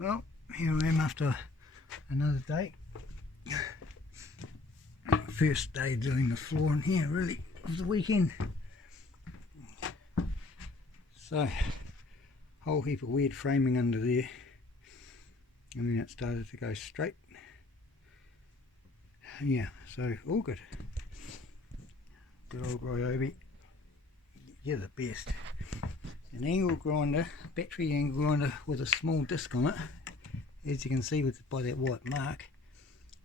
Well, here I am after another day. First day doing the flooring here, really, of the weekend. So, whole heap of weird framing under there, and then it started to go straight. Yeah, so all good. Good old Ryobi. You're the best. An angle grinder, battery angle grinder with a small disc on it, as you can see by that white mark.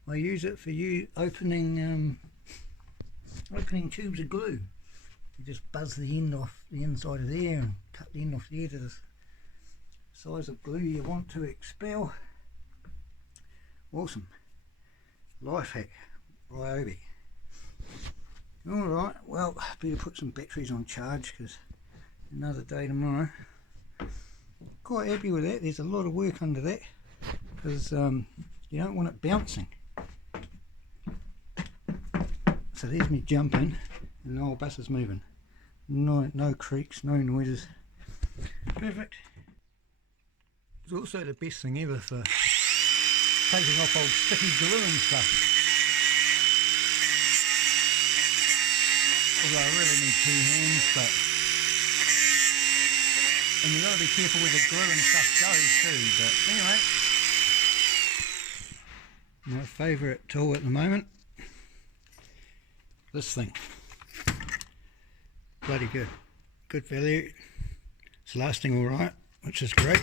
I use it for opening tubes of glue. You just buzz the end off the inside of there and cut the end off there to the size of glue you want to expel. Awesome. Life hack, Ryobi. Alright, well, better put some batteries on charge because another day tomorrow. Quite happy with that. There's a lot of work under that because you don't want it bouncing. So there's me jumping and the whole bus is moving. No creaks, no noises. Perfect. It's also the best thing ever for taking off old sticky glue and stuff. Although I really need two hands, but and you've got to be careful where the glue and stuff goes too, but anyway. My favourite tool at the moment, this thing. Bloody good. Good value. It's lasting alright, which is great.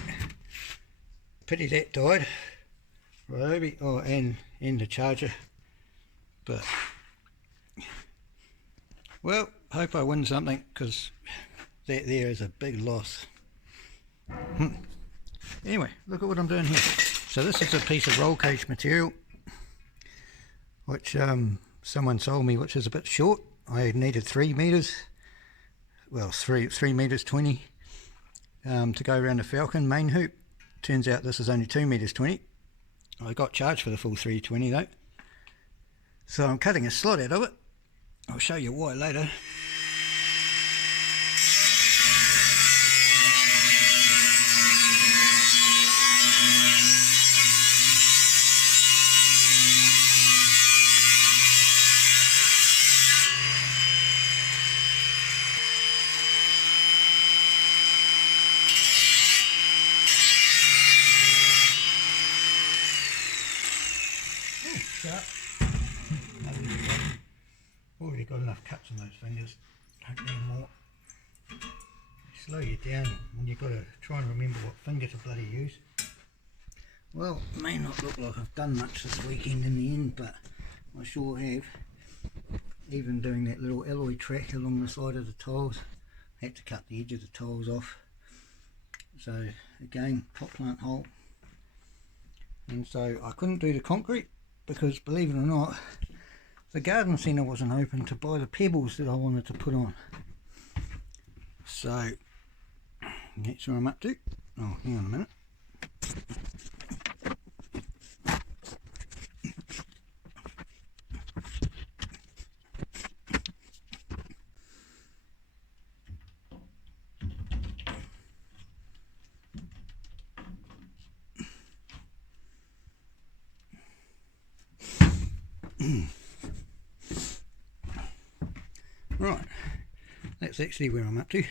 Pity that died. Ryobi, oh, and the charger. But well, hope I win something because that there is a big loss. Anyway, look at what I'm doing here. So this is a piece of roll cage material which someone sold me, which is a bit short. I needed 3 meters, well 3 meters 20 to go around the Falcon main hoop. Turns out this is only 2 meters 20. I got charged for the full 320 though. So I'm cutting a slot out of it. I'll show you why later. Sharp. Already got enough cuts on those fingers, don't need more. Slow you down when you've got to try and remember what finger to bloody use. Well, it may not look like I've done much this weekend in the end, but I sure have. Even doing that little alloy track along the side of the tiles, I had to cut the edge of the tiles off. So again, pot plant hole. And so I couldn't do the concrete because, believe it or not, the garden centre wasn't open to buy the pebbles that I wanted to put on. So that's where I'm up to. Oh, hang on a minute. Right, that's actually where I'm up to.